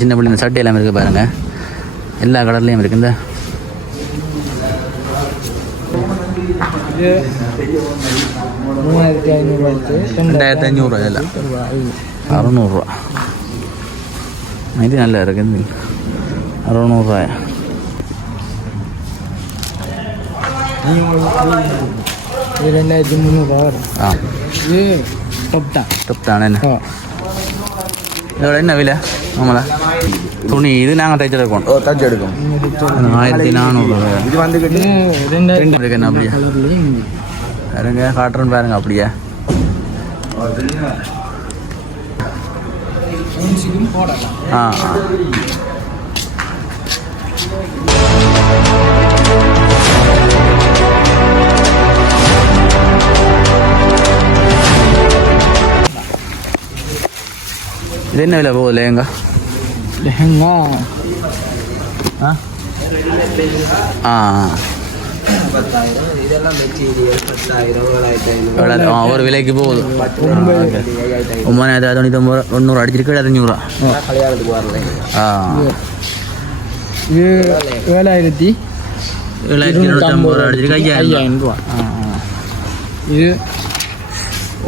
சின்ன பிள்ளை இந்த சட்டை எல்லாம் இருக்குது பாருங்க. எல்லா கலர்லேயும் இருக்குது இந்த மூவாயிரத்தி ஐநூறுரூவாய்க்கு ரெண்டாயிரத்தி அஞ்சூறுரூவா இதெல்லாம் அறநூறுரூவா இது நல்லா இருக்குது அறநூறுரூவாயா இது ரெண்டாயிரத்தி முந்நூறுரூவா வரும் ஆ இது top தான் டாப் தானே என்ன ஓ இதோட என்ன விலை துணி இது நாங்கள் தைச்சிருக்கோம் ஓ தச்சு எடுக்கும் ஆயிரத்தி நானூறுரூவா இது வந்துக்கிட்டு இது ரெண்டாயிரத்தி ரெண்டு இருக்கு என்ன அப்படியா கலர்லேயும் பாருங்க காட்டுறேன்னு பாருங்க அப்படியே ஆ ஆ இது என்ன விலை போகுது லேங்கா லெஹங்கா ஆ ஆ ஒரு விலைக்கு போகுது ஒம்பதாயிரத்தி தொண்ணூத்தொம்பது ரூபா தொண்ணூறு அடிச்சிருக்கு வரல ஆ இது ஏழாயிரத்தி ஏழாயிரத்தி இருநூத்தம்பது ரூபா அடிச்சிருக்கு ஐயாயிரம் ரூபா ஆ ஆ இது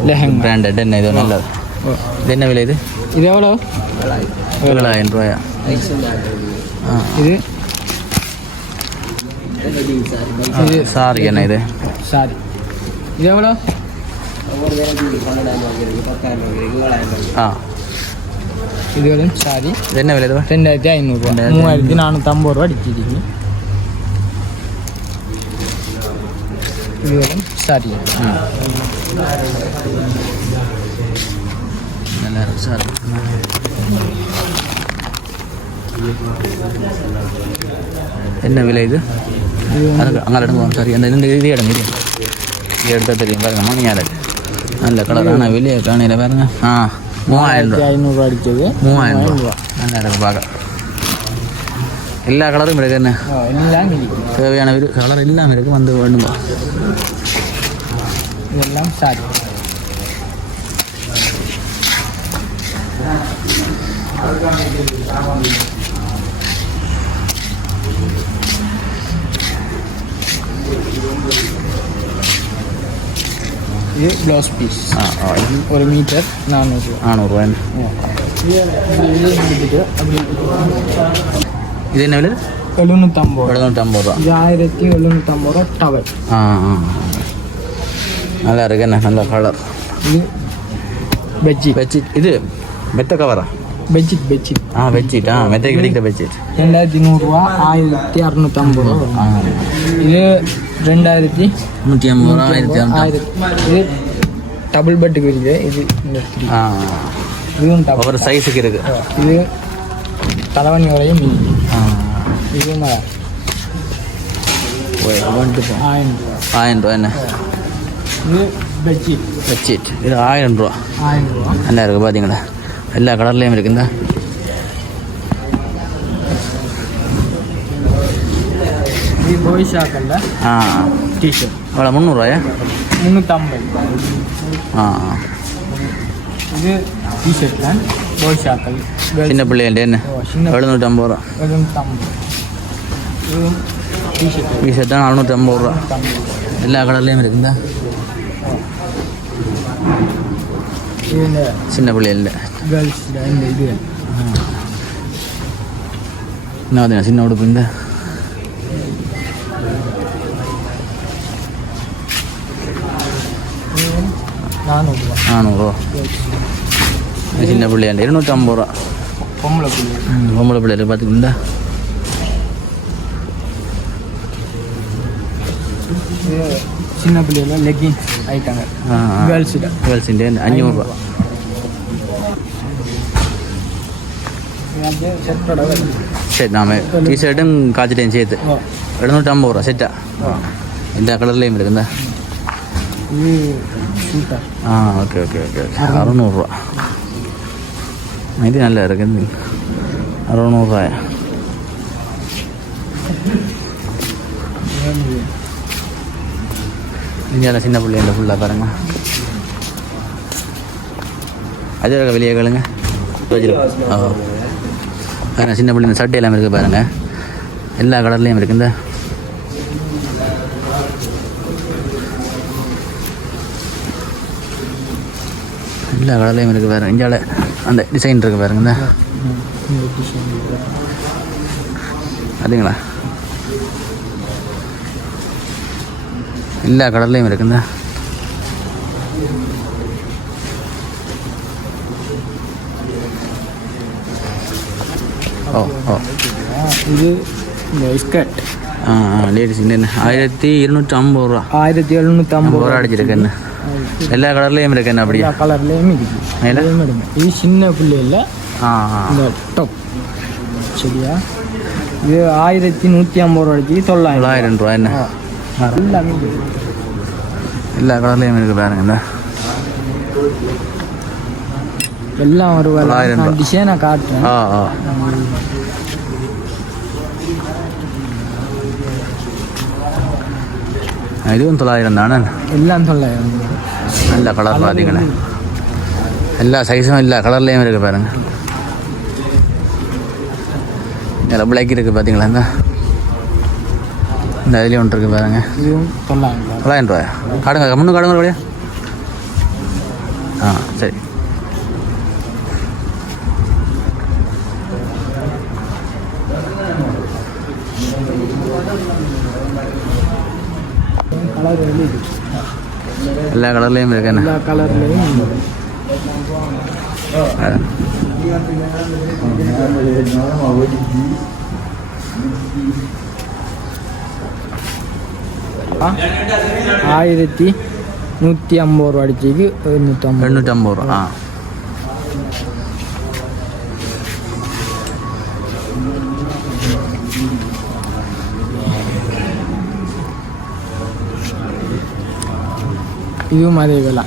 லெஹங்கா பிராண்டட் என்ன இது நல்லது ஓ. இது என்ன விலை இது இது எவ்வளோ ஏழாயிரம் ரூபாயா? இது? இது? சாரி என்ன இது. சாரி. இது எவ்வளோ ஆ. இது எவ்வளோ சாரி. என்ன விலை இது? ரெண்டாயிரத்தி ஐநூறுரூவா மூவாயிரத்தி நானூற்றம்பது ரூபா அடிச்சிருக்கீங்க. இது எவ்வளோ சாரி. சார். என்ன விலை இது? அங்கே எடுங்க சரி அந்த இந்த இது இடங்க இது எடுத்தால் தெரியும். பாருங்க மணி ஆடு நல்ல கலர் ஆனால் வெளியே காணையில் பாருங்க. ஆ மூவாயிரம் ரூபா. ஐநூறுரூவா அடிச்சது மூவாயிரம் ரூபா. நல்லா இருக்கு பார்க்க. எல்லா கலரும் இருக்கு என்ன? எல்லாம் தேவையான கலர் இல்லாமல் இருக்கு வந்து வேணுமா? இதெல்லாம் சாரி. இது ப்ளவுஸ் பீஸ் ஆ ஒரு மீட்டர் நானூறுரூவா நானூறுரூவா அப்படி இது என்ன விலை? எழுநூற்றம்பது எழுநூற்றம்பது ரூபா. இது ஆயிரத்தி எழுநூற்றம்பது ரூபா டவல் ஆ ஆ நல்லா இருக்கு என்ன நல்ல கலர் இது பெட்ஷீட் பெட்ஷீட் இது மெத்த கவரா பெட்ஷீட் பெட்ஷீட் ஆ பெட்ஷீட் ஆ மெத்தைக்கு பிடிக்கிற பெட்ஷீட் ரெண்டாயிரத்தி நூறுரூவா ஆயிரத்தி அறநூற்றம்பது ரூபா. ஆ. இது ரெண்டாயிரத்தி நூற்றி ஐம்பது ரூபா ஆயிரத்தி ஆயிரத்தி. இது டபுள் பெட்டுக்கு இருக்குது. இது இதுவும் ஒவ்வொரு சைஸுக்கு இருக்கு. இது தலைவணி வரையும் மீதி ஆ. இது நல்லா வந்துட்டு ஆயிரம் ரூபா. ஆயிரம் ரூபா என்ன? இது பெட்ஷீட் பெட்ஷீட் இது ஆயிரம் ரூபா. ஆயிரம் ரூபா. நல்லா இருக்கு பார்த்தீங்களா எல்லா கலர்லேயும் ஷாக்கல்ல ஆ டிஷர்ட் எவ்வளோ முந்நூறுவாயா முந்நூற்றம்பது ஆ இது டிஷர்ட் தான் பாய் ஷாக்கல் சின்ன பிள்ளைகள் என்ன எழுநூற்றம்பது ரூபா எழுநூற்றம்பது டிஷர்ட் தான் நானூற்றம்பது ரூபா எல்லா கலர்லேயும் இந்த சின்ன பிள்ளைகள் கேர்ள்ஸ் இந்த இது என்ன பார்த்தீங்கன்னா சின்ன உடுப்பு இந்த நானூறுரூவா நானூறுரூவா இது சின்ன பிள்ளையாண்டு இருநூற்றம்பது ரூபா பொம்பளை பிள்ளை ம், பொம்பளை பிள்ளைகள் பார்த்துக்கிட்டா இது சின்ன பிள்ளைகள லெக்கின்ஸ் ஆயிட்டாங்க ஆ கேர்ள்ஸில் கேர்ள்ஸ் இண்டியன் அஞ்சூறுரூவா அது செட்டோட வருது சரி நாம டிஷர்ட்டும் காய்ச்சிட்டையும் சேர்த்து ஓ எழுநூற்றம்பது ரூபா செட்டா எல்லா கலர்லேயும் ஷூட்டர் ஆ ஓகே ஓகே ஓகே ஓகே அறநூறுரூவா இது நல்லா இருக்குது அறநூறுரூவாயா இந்தியாவில் சின்ன பிள்ளைங்க ஃபுல்லாக பாருங்க அது வெளியே கேளுங்க ஓ பாருங்க சின்ன பிள்ளைங்க சட்டை எல்லாம் இருக்குது பாருங்க. எல்லா கலர்லேயும் இருக்குது இந்த எல்லா கலர்லேயும் இருக்குது பாருங்க. இந்தியாவில் அந்த டிசைன் இருக்குது பாருங்க. இந்த அதுங்களா எல்லா கடல்லையும் இருக்குங்க ஓ ஓ இது இந்த ஸ்கர்ட் ஆ லேடிஸ் என்ன? ஆயிரத்தி இருநூற்றி ஐம்பது ரூபா. ஆயிரத்தி எழுநூற்றி ஐம்பது ரூபா அடிச்சிருக்கு. என்ன? எல்லா கடல்லையும் இருக்கு என்ன அப்படியா? எல்லா கலர்லேயும் இருக்குது மாதிரி தான். இது சின்ன ஆ இந்த டாப் சரியா? இது ஆயிரத்தி நூற்றி ஐம்பது ரூபா அடிச்சு தொள்ளாயிரம் தொள்ளாயிரம் ரூபா என்ன. எல்லாமே இருக்குது. எல்லா கடல்லையும் இருக்கு பாருங்க எல்லாம் ஒரு வேலை. டிசைனை காட்டுறேன். ஆ ஆ. இதுவும் தொள்ளாயிரம் தானே? எல்லாம் தொள்ளாயிரம். நல்ல கலர் பார்த்தீங்களே எல்லா சைஸும் எல்லா கலர்லேயும் இருக்கு பாருங்க. இதில் பிளாக் இருக்கு பார்த்தீங்களா இந்த? இந்த இதுலேயும் ஒன்று இருக்கு பாருங்க. இதுவும் தொள்ளாயிரம். தொள்ளாயிரம் ரூபாயா? காடுங்க முன்னு காடுங்க அப்படியா ஆ சரி கலர் வந்து இது எல்லா கலர்லேயும் இருக்கு எல்லா கலர்லேயும். ஆயிரத்தி நூற்றி ஐம்பது ரூபா அடிச்சுக்கு நூற்றம்பது எண்ணூற்றம்பது ரூபா இதுவும் அதே விலை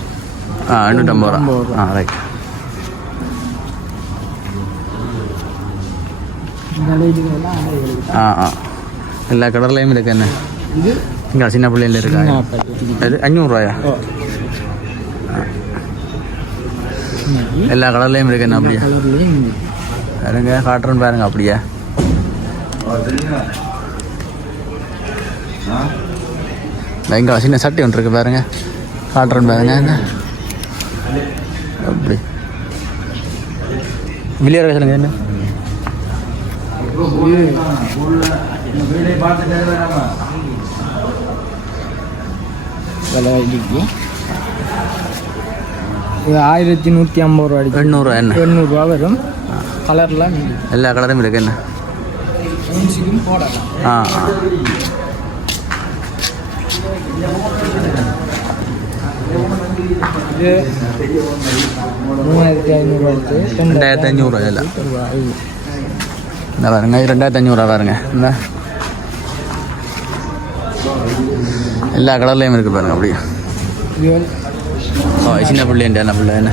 ஆ எண்ணூற்றம்பது ரூபா ஐம்பது ரூபா. ஆ ரைட். ஆ ஆ எல்லா கலர்லேயும் இருக்கு என்ன இங்கே சின்ன பிள்ளைல இருக்கா. அது அஞ்சூறுரூவாயா எல்லா கலர்லேயும் இருக்கு என்ன அப்படியா. பாருங்க காட்டுறேன்னு பாருங்க அப்படியா இங்கே சின்ன சட்டை ஒன்று இருக்கு பாருங்க காட்டுறேன்னு பாருங்க என்ன அப்படி விளையாட சொல்லுங்க என்ன விலை இருக்கு இது ஆயிரத்தி நூற்றி ஐம்பது ரூபா அடிச்சு எண்ணூறுவா என்ன எண்ணூறுரூவா வரும் கலர்லாம் எல்லா கலரும் இருக்கு என்ன போடலாம் ஆ ஆ இது மூவாயிரத்தி ஐநூறுரூவா அடிச்சு ரெண்டாயிரத்தி அஞ்சூறுவா இல்லை இந்த பாருங்க ரெண்டாயிரத்தி அஞ்சூறுவா பாருங்க இந்த எல்லா கலர்லேயும் இருக்கு பாருங்க அப்படியே ஓ சின்ன பிள்ளைண்ட என்ன பிள்ளை என்ன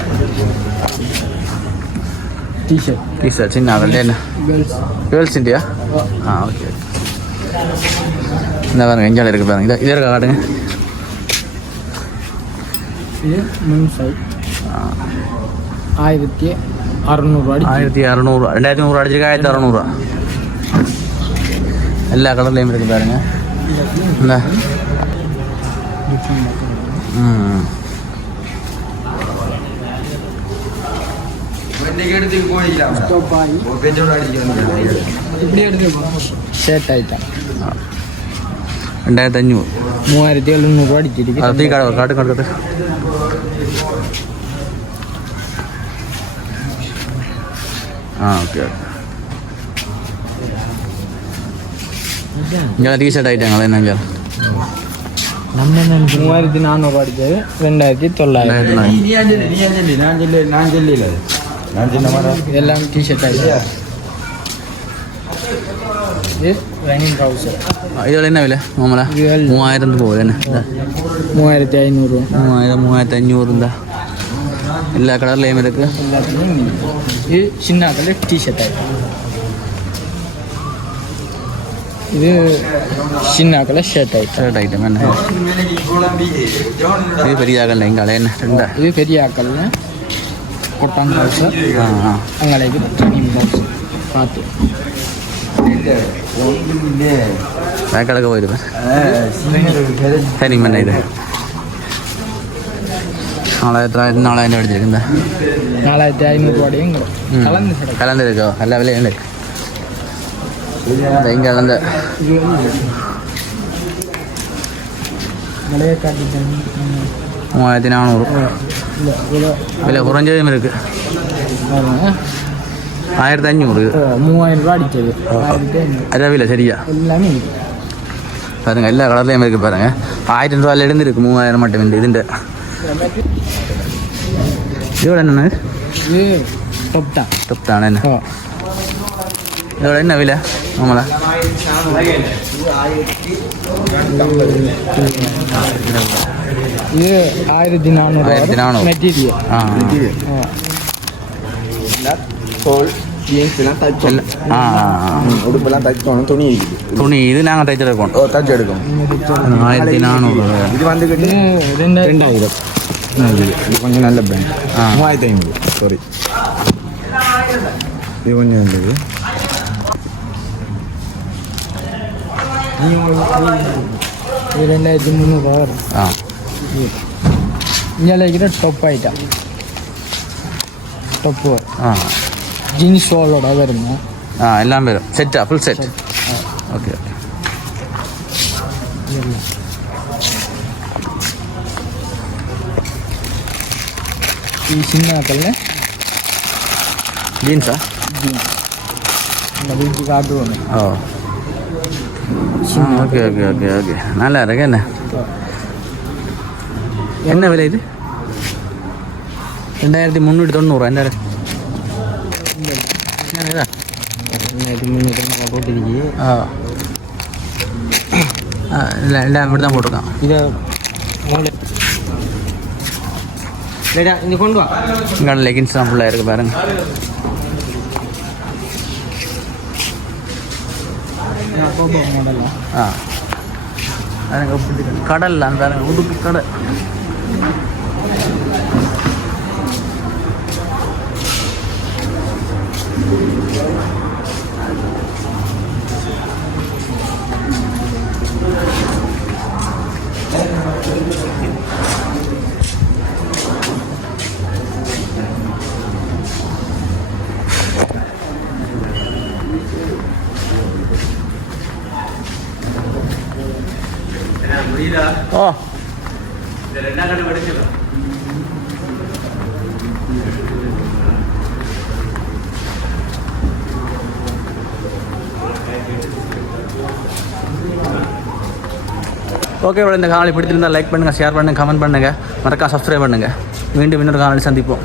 டிஷர்ட் டிஷர்ட் சின்ன ஆகல என்ன கேர்ள்ஸ் இண்டியா ஆ ஓகே இந்த பாருங்க எஞ்சால இருக்கு பாருங்க இதை இதே இருக்க காட்டுங்க இது முன் சைட் ஆயிரத்தி அறநூறுவா அடிச்சு ஆயிரத்தி அறநூறுவா ரெண்டாயிரத்தி நூறு அடிச்சிருக்கா ஆயிரத்தி அறநூறுவா எல்லா கலர்லேயும் இருக்கு பாருங்க இந்த ம் ஸ்டாப் ஆகி இப்படி எடுத்து ஷர்ட் ஐட்டம் ரெண்டாயிரத்தி அஞ்சூறு மூவாயிரத்தி எழுநூறுவா அடிச்சிருக்கு அது காடு காட்டு காட்டு காட்டு ஆ ஓகே ஓகே இங்கே டிஷர்ட் ஆகிட்டாங்களா என்ன இங்கே நம்ம என்ன மூவாயிரத்தி நானூறுவா அடிச்சது ரெண்டாயிரத்தி தொள்ளாயிரம் எல்லாம் டிஷர்ட் ஐட்டம் இது ரன்னிங் ட்ரௌசர் இதோட என்ன விலை மாமலா மூவாயிரம் போகுது என்ன. மூவாயிரத்தி ஐநூறுரூவா மூவாயிரம் மூவாயிரத்தி அஞ்சூறு இருந்தா எல்லா கலர்லேயும் இருக்கு இது சின்ன கலர் டிஷர்ட் ஐட்டம் இது சின்னாக்கில் ஷர்ட் ஐட்டம் ஷர்ட் ஐட்டம் என்ன இது பெரிய ஆகல எங்க என்ன ரெண்டா இது பெரிய ஆக்கல்ல கொட்டான் ட்ரௌசர் அங்கே ட்ரெயினிங் பார்த்து பேக்கடக்க போயிடுவேன் சரிங்க மண்ண இது நாலாயிரத்தி ஆயிரத்தி நாலாயிரம் அடிச்சிருக்கு நாலாயிரத்தி ஐநூறுரூவாடையும் ம். கலந்து கிடைக்கும் கலந்துருக்கோ எல்லா விலையும் இருக்கு இங்கே கலந்த மூவாயிரத்தி நானூறு விலை குறைஞ்சதும் இருக்குது ஆயிரத்தி அஞ்சூறு மூவாயிரம் ரூபா அடிச்சது விலை சரியா எல்லாமே இருக்கு பாருங்க எல்லா கலர்லையும் இருக்கு பாருங்க ஆயிரம் ரூபாயில இருந்து இருக்கு மூவாயிரம் மட்டும் இந்த இதுண்டு இதோட என்னண்ணா இது டொப் தான் டொப் தானே என்ன இதோட என்ன விலை இது ஆயிரத்தி நானூறு ஆயிரத்தி நானூறு. மெட்டீரியல் ஆ தோல் ஜீன்ஸ் எல்லாம் தைச்சோம் ஆ ஆ, ஆ. உடுப்பெல்லாம் தைச்சோம் துணி இருக்குது துணி இது நாங்கள் தைச்சிருக்கோம் ஓ தச்சு எடுக்கும் ஆயிரத்தி நானூறு இது வந்துக்கிட்டு இது ரெண்டாயிரம் ரெண்டாயிரம் ஆ, இது இது கொஞ்சம் நல்ல பிராண்ட் ஆ. மூவாயிரத்தி ஐநூறு சாரி இது கொஞ்சம் இருந்தது இது ரெண்டாயிரத்தி முந்நூறுரூவா வரும் ஆ இங்கே இருக்கிற டொப் ஐட்டம் டொப்பு ஆ ஜீன்ஸ் ஷோலோட வருங்க ஆ எல்லாம் பேரும் செட்டா ஃபுல் செட் ஓகே ஓகே இது சின்ன கல்ல ஜீன்ஸா இந்த வீட்டு காட்டுவோம் ஓ. ஓகே ஓகே ஓகே ஓகே நல்லா இருக்கு. என்ன? என்ன விலை இது? ரெண்டாயிரத்தி முந்நூற்றி தொண்ணூறு என்ன இருக்கு? என்ன இதா? ரெண்டாயிரத்தி ஆ. இல்லை எல்லாம் இப்படி தான் போட்டிருக்கான். இதை மூளை இங்கே கொண்டு வா. இங்கே லெகின்ஸ் தான் ஃபுல்லாக இருக்குது பாருங்க. ஆ இப்படி கடல் அந்த உடுப்பு கடல் ஓகே இந்த காணொலி பிடிச்சிருந்தா லைக் பண்ணுங்கள் ஷேர் பண்ணுங்கள் கமெண்ட் பண்ணுங்கள் மறக்காம சப்ஸ்கிரைப் பண்ணுங்கள் மீண்டும் இன்னொரு காணொலி சந்திப்போம்